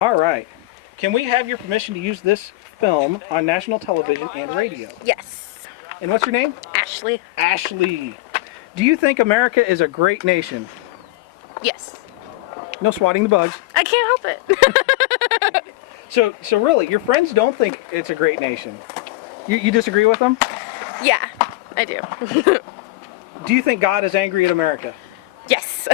All right. Can we have your permission to use this film on national television and radio? Yes. And what's your name? Ashley. Ashley. Do you think America is a great nation? Yes. No swatting the bugs. I can't help it. So really, your friends don't think it's a great nation. You disagree with them? Yeah, I do. Do you think God is angry at America? Yes.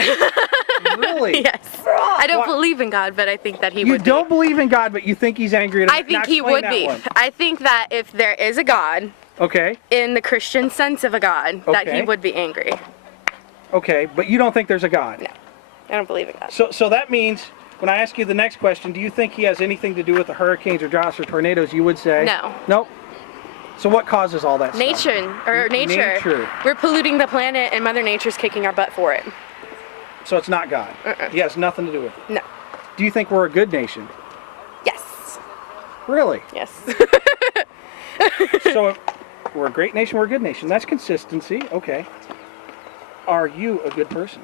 Really? Yes. I don't believe in God, but I think that he You would be. don't believe in God, but you think he's angry at I America? think Now he explain would that be. one. I think that if there is a God, Okay. in the Christian sense of a God, that Okay. he would be angry. Okay, but you don't think there's a God? No, I don't believe in God. So that means, when I ask you the next question, do you think he has anything to do with the hurricanes or droughts or tornadoes, you would say? No. Nope. So what causes all that stuff? Nature. Nature. We're polluting the planet, and Mother Nature's kicking our butt for it. So it's not God? He has nothing to do with it? No. Do you think we're a good nation? Yes. Really? Yes. So if we're a great nation, we're a good nation. That's consistency. Okay. Are you a good person?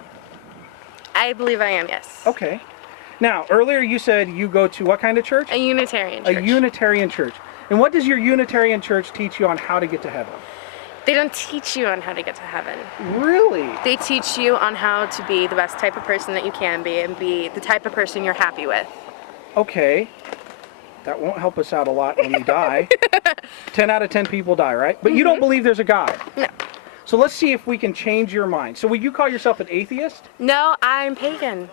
I believe I am, yes. Okay. Now, earlier you said you go to what kind of church? A Unitarian church. A Unitarian church. And what does your Unitarian church teach you on how to get to heaven? They don't teach you on how to get to heaven. Really? They teach you on how to be the best type of person that you can be and be the type of person you're happy with. Okay. That won't help us out a lot when we die. 10 out of 10 people die, right? But you don't believe there's a God. No. So let's see if we can change your mind. So would you call yourself an atheist? No, I'm pagan.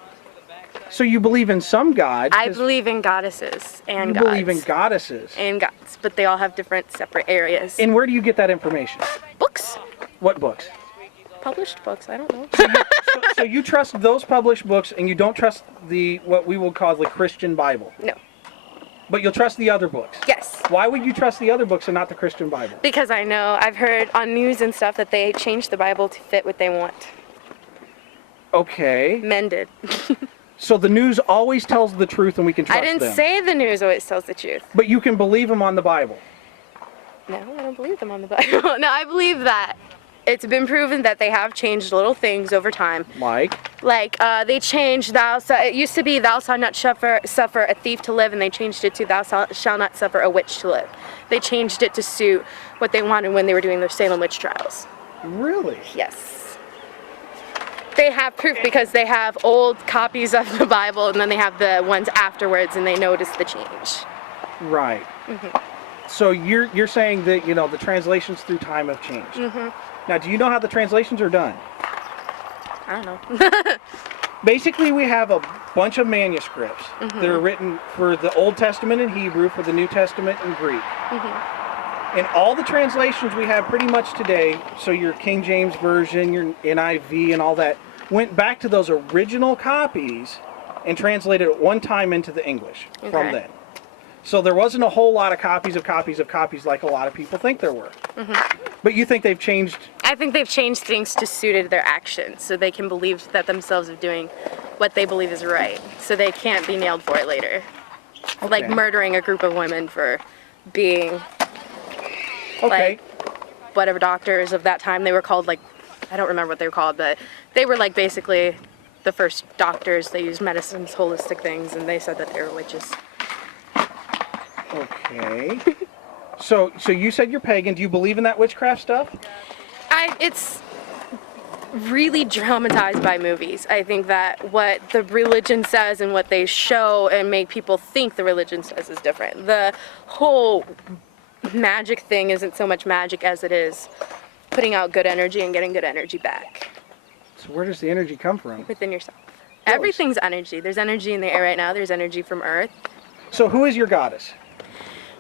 So you believe in some God. I believe in goddesses and You gods. believe in goddesses. And gods, but they all have different separate areas. And where do you get that information? Books. What books? Published books, I don't know. So you trust those published books and you don't trust what we will call the Christian Bible? No. But you'll trust the other books? Yes. Why would you trust the other books and not the Christian Bible? Because I know, I've heard on news and stuff that they changed the Bible to fit what they want. Okay. Mended. So the news always tells the truth and we can trust I them? didn't say the news always tells the truth. But you can believe them on the Bible? No, I don't believe them on the Bible. No, I believe that it's been proven that they have changed little things over time. Like? Like, they changed it used to be thou shalt not suffer a thief to live, and they changed it to thou shalt not suffer a witch to live. They changed it to suit what they wanted when they were doing their Salem witch trials. Really? Yes. They have proof because they have old copies of the Bible, and then they have the ones afterwards, and they notice the change. Right. So you're saying that, the translations through time have changed. Now, do you know how the translations are done? I don't know. Basically, we have a bunch of manuscripts that are written for the Old Testament in Hebrew, for the New Testament in Greek. And all the translations we have pretty much today, so your King James Version, your NIV and all that, went back to those original copies and translated at one time into the English from then. So there wasn't a whole lot of copies like a lot of people think there were. But you think they've changed? I think they've changed things to suit their actions, so they can believe that themselves are doing what they believe is right, so they can't be nailed for it later. Like murdering a group of women for being like whatever doctors of that time. They were called, like, I don't remember what they were called, but they were like basically the first doctors. They used medicines, holistic things, and they said that they were witches. Okay. So you said you're pagan. Do you believe in that witchcraft stuff? It's really dramatized by movies. I think that what the religion says and what they show and make people think the religion says is different. The whole magic thing isn't so much magic as it is putting out good energy and getting good energy back. So where does the energy come from? Within yourself. Everything's energy. There's energy in the air right now. There's energy from Earth. So who is your goddess?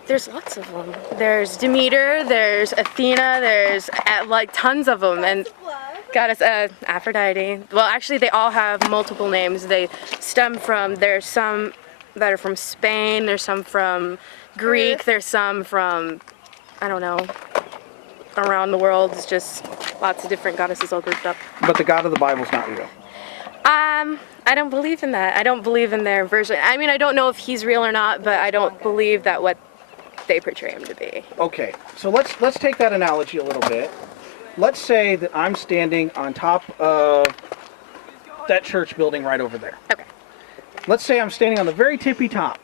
There's lots of them. There's Demeter, there's Athena, there's like tons of them. And goddess Aphrodite. Well, actually they all have multiple names. They stem from, there's some that are from Spain, there's some from Greek, there's some from, I don't know, around the world. It's just lots of different goddesses all grouped up. But the God of the Bible's not real? I don't believe in that. I don't believe in their version. I mean, I don't know if he's real or not, but I don't believe that what they portray him to be. Okay, so let's take that analogy a little bit. Let's say that I'm standing on top of that church building right over there. Okay. let's say I'm standing on the very tippy top,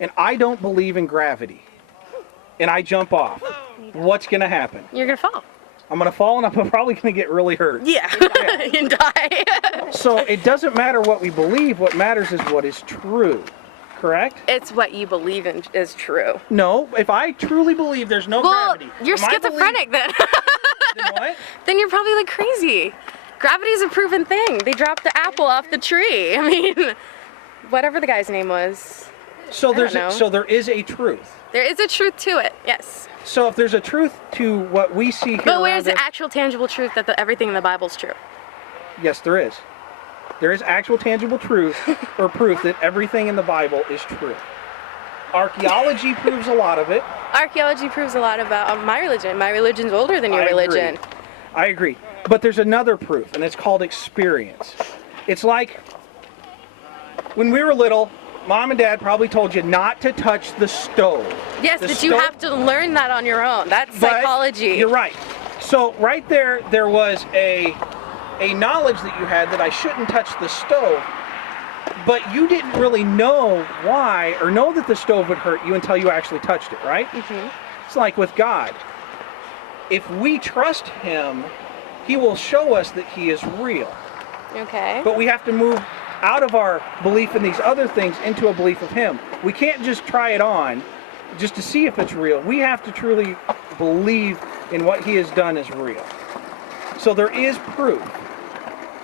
and I don't believe in gravity, and I jump off. What's going to happen? You're gonna fall. I'm going to fall, and I'm probably going to get really hurt. Yeah, and die. So it doesn't matter what we believe. What matters is what is true. Correct? It's what you believe in is true. No, if I truly believe there's no gravity. You're schizophrenic then. Then what? Then you're probably like crazy. Gravity's a proven thing. They dropped the apple off the tree. I mean, whatever the guy's name was. So there is a truth. There is a truth to it, yes. So if there's a truth to what we see here, but where's the actual tangible truth that everything in the Bible's true? Yes, there is. There is actual tangible truth or proof that everything in the Bible is true. Archaeology proves a lot of it. Archaeology proves a lot about my religion. My religion's older than your religion. I agree. But there's another proof, and it's called experience. It's like when we were little, Mom and Dad probably told you not to touch the stove. Yes, but you have to learn that on your own. That's psychology. You're right. So right there was a knowledge that you had that I shouldn't touch the stove, but you didn't really know why or know that the stove would hurt you until you actually touched it, right? Mm-hmm. It's like with God. If we trust Him, He will show us that He is real. Okay. But we have to move out of our belief in these other things into a belief of Him. We can't just try it on just to see if it's real. We have to truly believe in what He has done is real. So there is proof,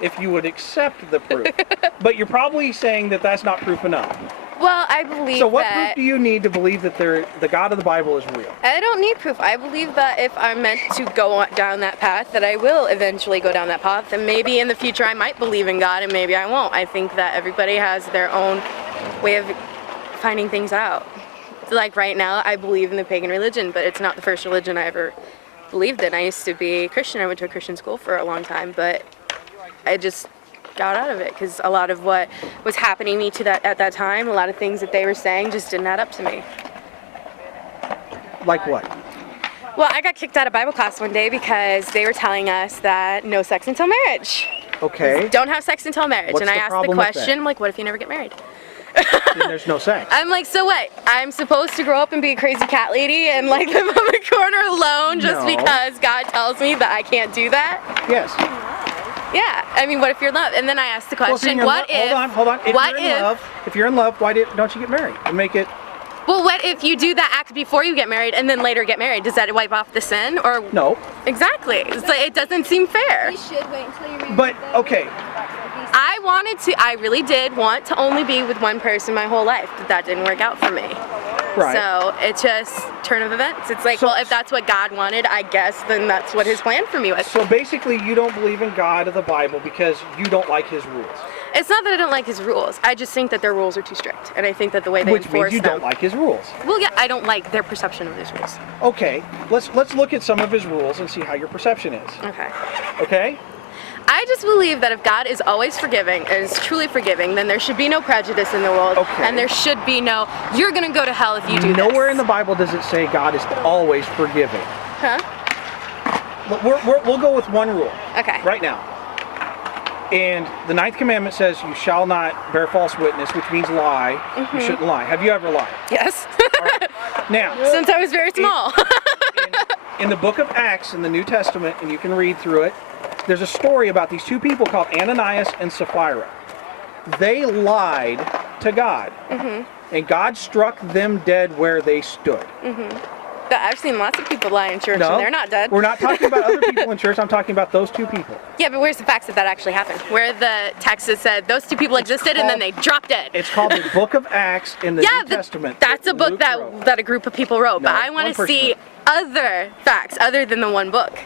if you would accept the proof. But you're probably saying that that's not proof enough. Well, I believe So what proof do you need to believe that the God of the Bible is real? I don't need proof. I believe that if I'm meant to go down that path, that I will eventually go down that path. And maybe in the future I might believe in God and maybe I won't. I think that everybody has their own way of finding things out. Like right now, I believe in the pagan religion, but it's not the first religion I ever believed in. I used to be Christian. I went to a Christian school for a long time, but I just got out of it because a lot of what was happening to me at that time, a lot of things that they were saying just didn't add up to me. Like what? Well, I got kicked out of Bible class one day because they were telling us that no sex until marriage. Okay. Don't have sex until marriage. What's and I the asked the problem with question, that? like, what if you never get married? Then there's no sex. I'm like, so what? I'm supposed to grow up and be a crazy cat lady and like live on the corner alone just No. because God tells me that I can't do that? Yes. Yeah. I mean, what if you're in love? And then I asked the question, Hold on. If you're in love, why don't you get married and make it? Well, what if you do that act before you get married and then later get married? Does that wipe off the sin? Or No. Exactly. It's like, it doesn't seem fair. You should wait until you're married. But okay. I really did want to only be with one person my whole life, but that didn't work out for me. Right. So it's just turn of events. It's like, So- well, if that's what God wanted, I guess then that's what His plan for me was. So basically, you don't believe in God of the Bible because you don't like His rules. It's not that I don't like His rules. I just think that their rules are too strict, and I think that the way they Which enforce means you them. don't like His rules. Well, yeah, I don't like their perception of His rules. Okay, let's look at some of His rules and see how your perception is. Okay. Okay? I just believe that if God is always forgiving and is truly forgiving, then there should be no prejudice in the world, Okay. and there should be no, you're gonna go to hell if you do Nowhere this. in the Bible does it say God is always forgiving. Huh? We'll go with one rule Okay. right now. And the 9th commandment says you shall not bear false witness, which means lie. Mm-hmm. You shouldn't lie. Have you ever lied? Yes. All right. Now, Since I was very small. in the book of Acts in the New Testament, and you can read through it, there's a story about these two people called Ananias and Sapphira. They lied to God, and God struck them dead where they stood. But I've seen lots of people lie in church and they're not dead. We're not talking about other people in church. I'm talking about those two people. Yeah, but where's the facts that actually happened? Where the text that said those two people existed and then they dropped dead. It's called the Book of Acts in the New Testament. That's a book Luke wrote. that a group of people wrote. No, but I want one to person see wrote. other facts other than the one book.